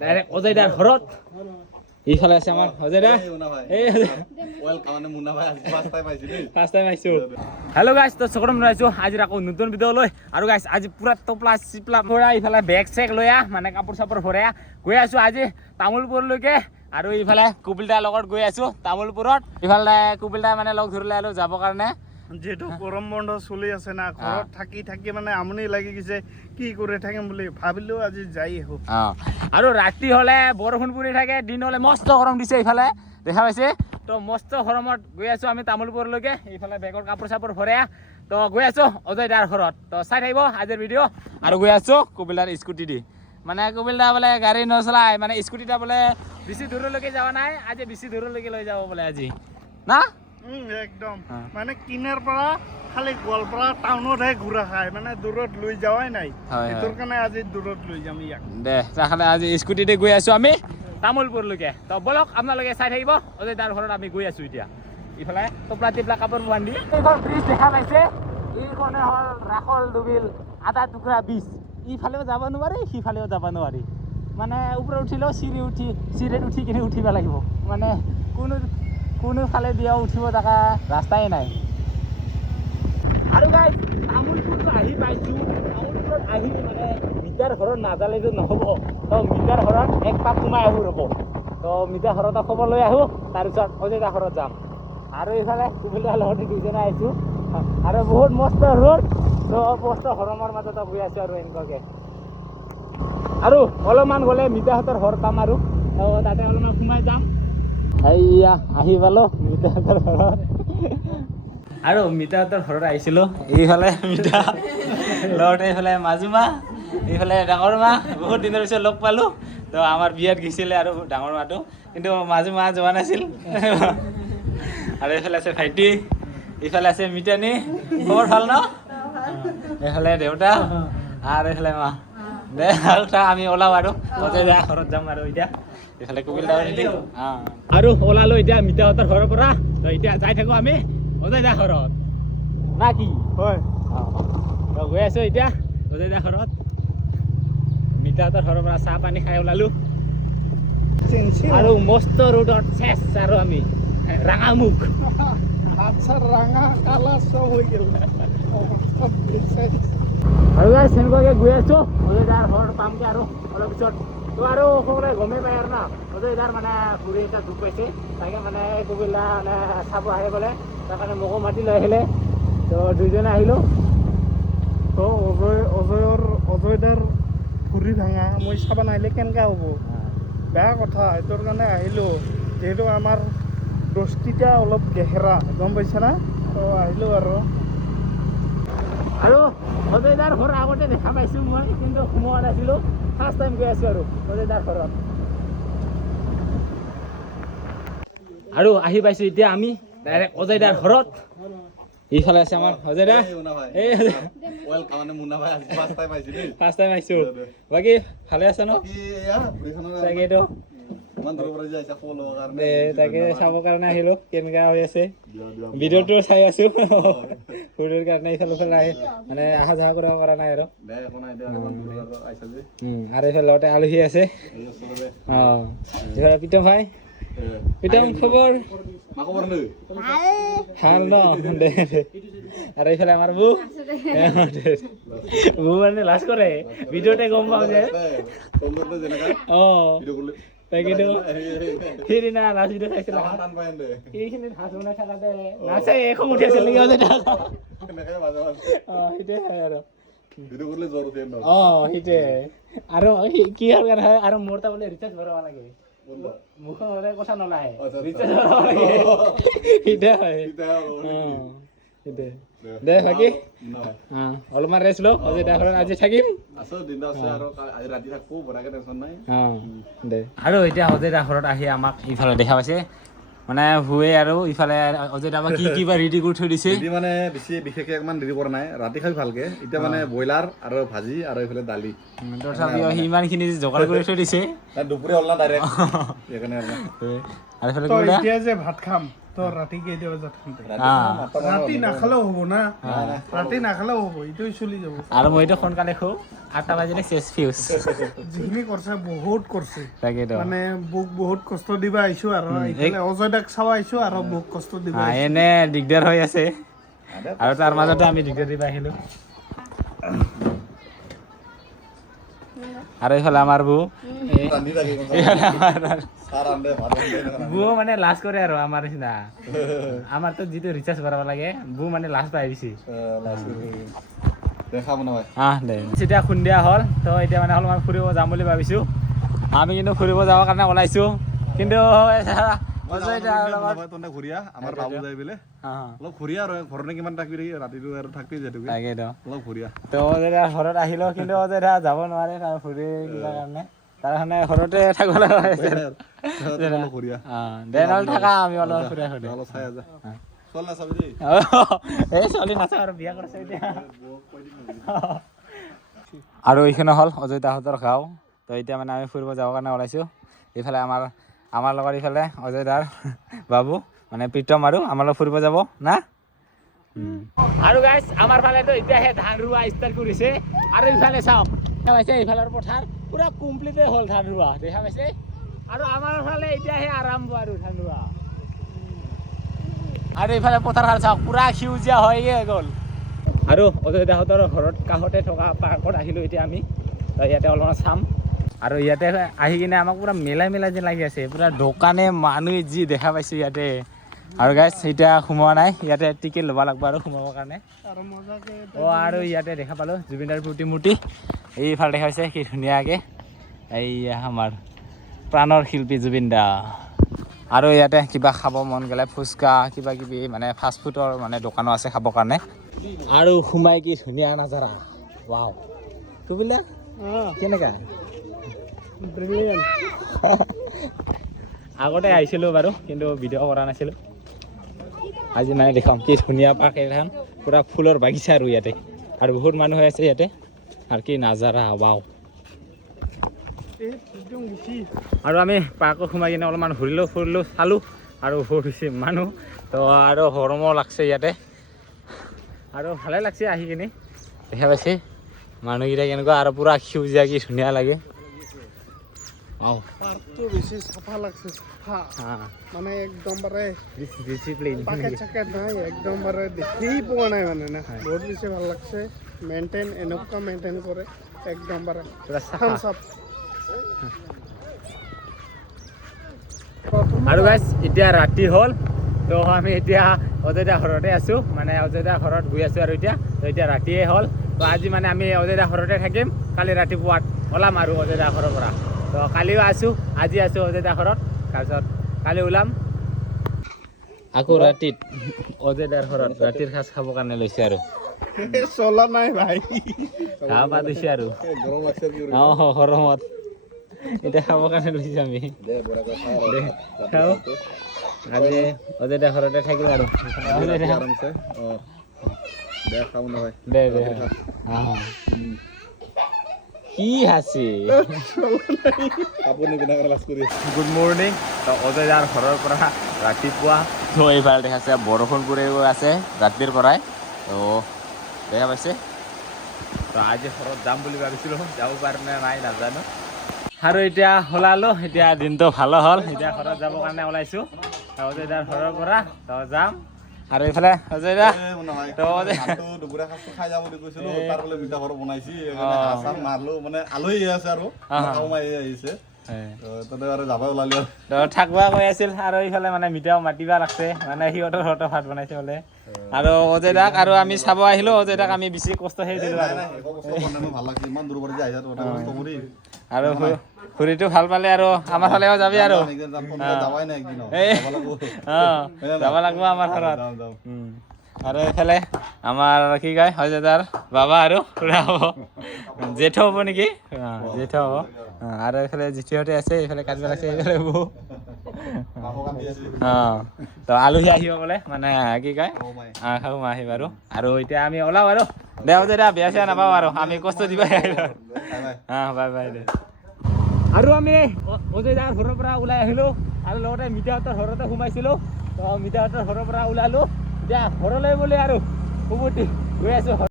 Direct অজয়দাৰ ঘৰত এইফালে আছে আমাৰ অজয়দা ফাৰ্ষ্ট টাইম আহিছো হেল্ল' গাইছ তো চকৰম ৰাইছো আজি আকৌ নতুন ভিডিঅ' লৈ আৰু গাইছ আজি পুৰা টপলা চিপলা ভৰা ইফালে বেগ চেক লৈ মানে কাপোৰ চাপোৰ ভৰাই গৈ আছো আজি তামোলপুৰলৈকে আৰু ইফালে কুবিলদাৰ লগত গৈ আছো তামোলপুৰত ইফালে কুবিলদাই মানে লগ ধৰিলে আৰু যাবৰ কাৰণে যেহেতু গৰম বন্ধ চলি আছে না ঘৰত থাকি থাকি মানে আমনি লাগি গৈছে কি কৰি থাকিম বুলি ভাবিলো আজি যাই আহো আৰু ৰাতি হলে বৰষুণ পৰি থাকে দিন হলে মস্ত গৰম দিছে ইফালে দেখা পাইছে তো মস্ত গৰমত গৈ আছো আমি তামোলপুৰলৈকে ইফালে বেগৰ কাপোৰ চাপোৰ ভৰাই তো গৈ আছো অজয়দাৰ ঘৰত তো চাই থাকিব আজিৰ ভিডিঅ' আৰু গৈ আছো কুবিলদাৰ স্কুটি দি মানে কুবিলদা বোলে গাড়ী নচলাই মানে স্কুটিটা বোলে বেছি দূৰলৈকে যোৱা নাই আজি বেছি দূৰলৈকে লৈ যাব বোলে আজি না একদম মানে কিনাৰ পৰা খালি গোৱালপাৰা টাউনতহে ঘূৰা খায় মানে দূৰত লৈ যাৱাই নাই সেইটোৰ কাৰণে আজি দূৰত লৈ যাম ইয়াক দে তাহলে আজি স্কুটিতে গৈ আছো আমি তামোলপুৰলৈকে তো বলক আপোনালোকে চাই থাকিব অজয়দাৰ ঘৰত আমি গৈ আছো এতিয়া ইফালে টপলা টিপলা কাপোৰ বান্ধি এইখন ব্ৰিজ দেখা পাইছে এইখনে হ'ল ৰাখল ডুবিল আধা টুকুৰা ব্ৰিজ ইফালেও যাব নোৱাৰি সিফালেও যাব নোৱাৰি মানে ওপৰত উঠিলেও চিৰিত উঠি কিনে উঠিব লাগিব মানে কোনোফালে দিয়াও উঠিব থকা ৰাস্তাই নাই আৰু গাইজ তামোলপুৰটো আহি পাইছোঁ তামোলপুৰত আহি মানে মিটাৰ ঘৰত নাজালেতো নহ'ব তো মিটাৰ ঘৰত এক পাক সোমাই আহোঁ ৰ'ব তো মিটাৰ ঘৰত খবৰ লৈ আহোঁ তাৰপিছত অজয়দা ঘৰত যাম আৰু এইফালে কুবিলদাৰ লগত দুইজনে আহিছোঁ আৰু বহুত মস্ত ৰ'দ তো মস্ত গৰমৰ মাজত গৈ আছোঁ আৰু এনেকুৱাকৈ আৰু অলপমান গ'লে মিটাৰহঁতৰ ঘৰ পাম আৰু তাতে অলপমান সোমাই যাম এইয়া আহি পালো মিতাহঁতৰ ঘৰত আৰু মিতাহঁতৰ ঘৰত আহিছিলোঁ এইফালে মিতা লগত এইফালে মাজুমা এইফালে ডাঙৰ মা বহুত দিনৰ পিছত লগ পালোঁ তো আমাৰ বিয়াত গৈছিলে আৰু ডাঙৰ মাটো কিন্তু মাজুমা যোৱা নাছিল আৰু এইফালে আছে ভাইটি এইফালে আছে মিতানী খবৰ ভাল ন এইফালে দেউতা আৰু এইফালে মা দে আৰু আমি ওলাম আৰু অজয়দা ঘৰত যাম আৰু এতিয়া এইফালে কুবিলদা আৰু ওলালো এতিয়া মিতাহঁতৰ ঘৰৰ পৰা এতিয়া যাই থাকোঁ আমি অজয়দা ঘৰত না কি হয় গৈ আছোঁ এতিয়া অজয়দা ঘৰত মিতাহঁতৰ ঘৰৰ পৰা চাহ পানী খাই ওলালোঁ আৰু মস্ত ৰ'দত চেচ আৰু আমি ৰাঙামুখ আচ্ছা ৰাঙা কালা চব হৈ গ'ল আৰু গাইছ সেনেকুৱাকৈ গৈ আছোঁ অজয়দাৰ ঘৰ পামগৈ আৰু অলপ পিছত তো আৰু সকলোৱে গমেই পায় আৰু না অজয়দাৰ মানে বুঢ়ী এটা দুখ পাইছে তাকে মানে কুবিলদা মানে চাব আহে বোলে তাৰ কাৰণে মোকো মাতি লৈ আহিলে তো দুইজনে আহিলোঁ তো অজয়দাৰ ভৰি ভাঙা মই চাব নাহিলে কেনেকৈ হ'ব বেয়া কথা সেইটোৰ কাৰণে আহিলোঁ যিহেতু আমাৰ দস্তিটা অলপ গেহেৰা গম পাইছা না তো আহিলোঁ আৰু অজয়দাৰ ঘৰ আগতে দেখা পাইছোঁ মই কিন্তু সোমোৱা নাছিলোঁ ফাৰ্ষ্ট টাইম গৈ আছোঁ আৰু অজয়দাৰ ঘৰত আৰু আহি পাইছোঁ এতিয়া আমি ডাইৰেক্ট অজয়দাৰ ঘৰত এইফালে আছে আমাৰ অজয়দা ফাৰ্ষ্ট টাইম আহিছোঁ বাকী ভালে আছে ন তাকেতো তাকে চাবৰ কাৰণে আহিলোঁ কেনেকুৱা হৈ আছে ভিডিঅ'টো চাই আছোঁ ফুৰিৰ কাৰণে ইফালে আহি মানে অহা যোৱা কৰিব পৰা নাই আৰু এইফালে লগতে আলহী আছে অঁ এইফালে প্ৰীতম ভাই প্ৰীতম খবৰ ভাল ন দে আৰু এইফালে আমাৰ বৌ মানে লাজ কৰে ভিডিঅ'তে গম পাওঁ যে অঁ তাকেতো সেইদিনা লাষ্ট ভিডিঅ' চাইছিলোঁ সেইখিনিত হাঁচ বনাই থাকাতে নাচে খং উঠি আছিল নেকি অজয়দা অঁ সেইটোৱে হয় আৰু অঁ সেইটোৱে আৰু কি হ'ল হয় আৰু মোৰ তাৰ বোলে ৰিচাৰ্জ ভৰাব লাগে মুখখন হ'লে কথা নোলায় ৰিচাৰ্জ ভৰাব লাগে সেইটোৱে হয় সেইটোৱে দে বাকী অলপমান ৰেষ্ট লওঁ অজয়দাৰ ঘৰত আজি থাকিম দে আৰু এতিয়া অজয়দাৰ ঘৰত আহি আমাক ইফালে দেখা পাইছে মানে শুৱে আৰু ইফালে অজয়দা কি কিবা ৰেডি কৰি থৈ দিছে মানে বেছি বিশেষকৈ ইমান দেৰি কৰা নাই ৰাতি খাই ভালকে এতিয়া মানে ব্ৰইলাৰ আৰু ভাজি আৰু এইফালে দালি তথাপিও সি ইমানখিনি যোগাৰ কৰি থৈ দিছে দুপৰীয়া হ'ল না ডাইৰেক্ট সেইকাৰণে আৰু এইফালে এতিয়া যে ভাত খাম তো ৰাতি কেইটা বজাত খাম মাত্ৰ ৰাতি নাখালেও হ'ব না হ্যাঁ। ৰাতি নাখালেও হ'ব এইটোই চলি যাব আৰু মইতো সোনকালে খো 8টা বাজিলে চেছ ফিউজ যিখিনি কৰিছে বহুত কৰিছে তাকেতো মানে মোক বহুত কষ্ট দিবা আহিছো আৰু এইফালে অজয়দাক চাব আহিছো আৰু মোক কষ্ট দিবা আহিছো। এনে দিগদাৰ হৈ আছে আৰু তাৰ মাজতে আমি দিগদাৰ দিব আহিলো আৰু এইফালে আমাৰ বৌ ৰান্ধি থাকি এইফালে আমাৰ চাহ ৰান্ধে ভাত ৰান্ধে বৌ মানে লাজ কৰে আৰু আমাৰ নিচিনা আমাৰতো যিটো ৰিচাৰ্জ ভৰাব লাগে বৌ মানে লাজ পাই বেছি দেখা মনে হয় দে এতিয়া সন্ধিয়া হ'ল তো এতিয়া মানে অলপমান ফুৰিব যাম বুলি ভাবিছোঁ আমি কিন্তু ফুৰিব যাবৰ কাৰণে ওলাইছোঁ কিন্তু তহঁতে ঘূৰিয়া আমাৰ বাবু যাই বোলে অলপ ঘূৰিয়া আৰু ঘৰতে কিমান থাকিবি ৰাতিটো আৰু থাকিবি যিহেতুকে তাকেইতো অলপ ঘূৰিয়া তো যেতিয়া ঘৰত আহিলো কিন্তু যেতিয়া যাব নোৱাৰে তাৰ ফুৰি কিবা কাৰণে তাৰ কাৰণে ঘৰতে থাকিব লগা হৈছে অলপ ঘূৰিয়া দে নহ'লে থাকা আমি অলপ ফুৰি আহোঁ দে অলপ চাই আছা চল না চাবি দেই এই ছোৱালী নাচাওঁ আৰু বিয়া কৰিছে এতিয়া আৰু এইখিনি হ'ল অজয় দাহঁতৰ গাঁও তো এতিয়া মানে আমি ফুৰিব যাবৰ কাৰণে ওলাইছোঁ এইফালে আমাৰ লগত এইফালে অজয় দাৰ বাবু মানে প্ৰীতম আৰু আমাৰ লগত ফুৰিব যাব না আৰু গাইজ আমাৰ ফালেতো এতিয়াহে ধান ৰোৱা ষ্টাৰ্ট কৰিছে আৰু ইফালে চাওক দেখা পাইছে এইফালৰ পথাৰ পুৰা কমপ্লিটে হ'ল ধান ৰোৱা দেখা পাইছে আৰু আমাৰ ফালে এতিয়াহে আৰম্ভ আৰু ধান ৰোৱা আৰু এইফালে পথাৰখন চাওক পুৰা সেউজীয়া হয়ে গ'ল আৰু অজয় দাহঁতৰ ঘৰত কাষতে থকা পাৰ্কত আহিলোঁ এতিয়া আমি ইয়াতে অলপমান চাম আৰু ইয়াতে আহি কিনে আমাক পুৰা মেলাই যেন লাগি আছে পুৰা দোকানে মানুহ যি দেখা পাইছোঁ ইয়াতে আৰু গাইজ এতিয়া সোমোৱা নাই ইয়াতে টিকেট ল'ব লাগিব আৰু সোমাবৰ কাৰণে আৰু ইয়াতে দেখা পালোঁ জুবিনদাৰ প্ৰতিমূৰ্তি এইফালে দেখা পাইছে কি ধুনীয়াকৈ এই আমাৰ প্ৰাণৰ শিল্পী জুবিন দা আৰু ইয়াতে কিবা খাব মন গ'লে ফুচকা কিবা কিবি মানে ফাষ্টফুডৰ মানে দোকানো আছে খাবৰ কাৰণে আৰু সোমাই কি ধুনীয়া নাজাৰা ৱাও তোবিলাক কেনেকা আগতে আহিছিলোঁ বাৰু কিন্তু ভিডিঅ' কৰা নাছিলোঁ আজি মানে দেখাম কি ধুনীয়া পাৰ্ক এখন পুৰা ফুলৰ বাগিচা আৰু ইয়াতে আৰু বহুত মানুহ হৈ আছে ইয়াতে আৰু কি নাজাৰা ৱাও আৰু আমি পাৰ্কত সোমাই কিনে অলপমান ফুৰিলোঁ চালোঁ আৰু বহুত বেছি মানুহ তো আৰু গৰমো লাগছে ইয়াতে আৰু ভালে লাগছে আহি কিনে দেখা পাইছে মানুহকেইটা কেনেকুৱা আৰু পুৰা সেউজীয়া কি ধুনীয়া লাগে পাৰ্কটো বেছি চাফা লাগছে চাফা মানে একদম বাৰে ডিচিপ্লিন পাকেট চাকেট নাই একদম বাৰে দেখি পোৱা নাই মানে না বহুত বেছি ভাল লাগছে মেইনটেইন এনেকুৱা মেইনটেইন কৰে একদম বাৰে পুৰা থামছ আপ আৰু গাইজ এতিয়া ৰাতি হ'ল তো আমি এতিয়া অযোধ্যা ঘৰতে আছোঁ মানে অযোধ্যা ঘৰত গৈ আছোঁ আৰু এতিয়া ৰাতিয়ে হ'ল তো আজি মানে আমি অযোধ্যা ঘৰতে থাকিম কালি ৰাতিপুৱাত ওলাম আৰু অযোধ্যা ঘৰৰ পৰা তো কালিও আছোঁ আজি আছোঁ অযোধ্যা ঘৰত তাৰপিছত কালি ওলাম আকৌ ৰাতিত অযোধ্যাৰ ঘৰত ৰাতিৰ সাজ খাবৰ কাৰণে লৈছে আৰু চলা নাই ভাই খাব পা দিছে আৰু গৰম লাগছে গৰমত এতিয়া খাবৰ কাৰণে লৈছোঁ আমি দে খাওঁ আজি অযোধ্যা ঘৰতে থাকিম আৰু আৰামছে দে খাব নহয় দে কি হাসি কাপোৰ নিপিন্ধা কাৰণে লাজ কৰি গুড মৰ্ণিং তো অযোধ্যাৰ ঘৰৰ পৰা ৰাতিপুৱা তো এইফালে দেখাইছে বৰষুণ পৰি আছে ৰাতিৰ পৰাই তো দেখা পাইছে তো আজি ঘৰত যাম বুলি ভাবিছিলোঁ যাব পাৰে নে নাই নাজানো আৰু এতিয়া ওলালোঁ এতিয়া দিনটো ভালো হ'ল এতিয়া ঘৰত যাবৰ কাৰণে ওলাইছোঁ অযোধ্যাৰ ঘৰৰ পৰা তো যাম আৰু এইফালে অযোধ্যা তো দুপৰীয়া সাজটো খাই যাব বুলি কৈছিলোঁ তাৰ বোলে মিঠা ঘৰ বনাইছি আচাৰ মাৰলো মানে আলহী আছে আৰু আহিছে তাতে আৰু যাবই ওলালি তো থাকবা কৈ আছিল আৰু এইফালে মানে মিঠাও মাতিবা লাগছে মানে সিহঁতৰ ঘৰতো ভাত বনাইছে বোলে আৰু অযোধ্যাক আৰু আমি চাব আহিলোঁ অযোধ্যাক আমি বেছি কষ্ট সেই দিলোঁ আৰু ভাল লাগছে ইমান দূৰ পৰা যে আহিছা কষ্ট কৰি আৰু ফুৰিটো ভাল পালে আৰু আমাৰ ফালেও যাবি আৰু যাবাই নাই একদিন যাব লাগিব আমাৰ ঘৰত আৰু এইফালে আমাৰ কি কয় অযোধ্যাৰ বাবা আৰু খুৰা হ'ব জেঠ হ'ব নেকি জেঠ হ'ব আৰু এইফালে জিঠিহঁতে আছে এইফালে কাটিব লাগছে এইফালে বৌ তো আলহী আহিব বোলে মানে কি কয় খাব মা আহিব আৰু এতিয়া আমি ওলাওঁ আৰু দে অযোধ্যা বেয়া চেয়া নাপাওঁ আৰু আমি কষ্ট দিব বাই বাই দে আৰু আমি অযোধ্যাৰ ঘৰৰ পৰা ওলাই আহিলোঁ আৰু লগতে মিঠাহঁতৰ ঘৰতে সোমাইছিলোঁ তো মিতাহঁতৰ ঘৰৰ পৰা ওলালো এতিয়া ঘৰলৈ বোলে আৰু উভতি গৈ আছো